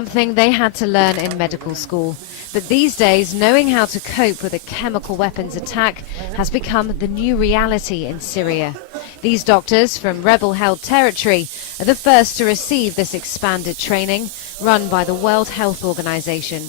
Something they had to learn in medical school. But these days, knowing how to cope with a chemical weapons attack has become the new reality in Syria. These doctors from rebel-held territory are the first to receive this expanded training run by the World Health Organization.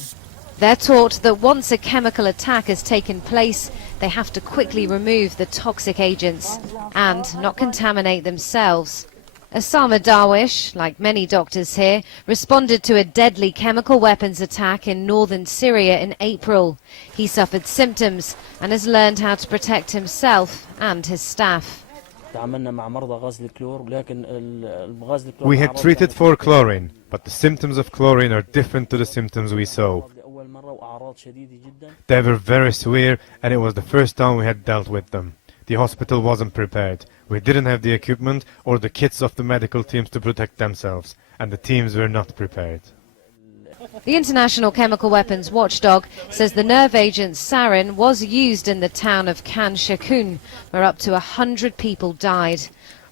They're taught that once a chemical attack has taken place, they have to quickly remove the toxic agents and not contaminate themselves. Osama Darwish, like many doctors here, responded to a deadly chemical weapons attack in northern Syria in April. He suffered symptoms and has learned how to protect himself and his staff. We had treated for chlorine, but the symptoms of chlorine are different to the symptoms we saw. They were very severe, and it was the first time we had dealt with them. The hospital wasn't prepared. We didn't have the equipment or the kits of the medical teams to protect themselves, and the teams were not prepared. The International Chemical Weapons Watchdog says the nerve agent sarin was used in the town of Khan Sheikhoun, where up to 100 people died.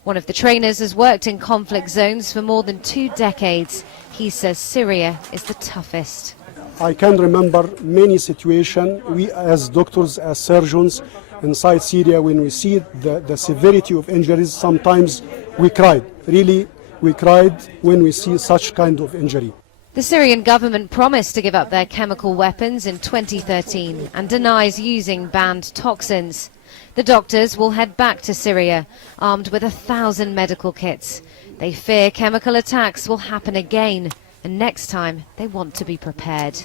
One of the trainers has worked in conflict zones for more than 2 decades. He says Syria is the toughest. I can remember many situations. We as doctors, as surgeons inside Syria, when we see the severity of injuries, sometimes we cried. Really, we cried when we see such kind of injury. The Syrian government promised to give up their chemical weapons in 2013 and denies using banned toxins. The doctors will head back to Syria, armed with 1,000 medical kits. They fear chemical attacks will happen again, and next time they want to be prepared.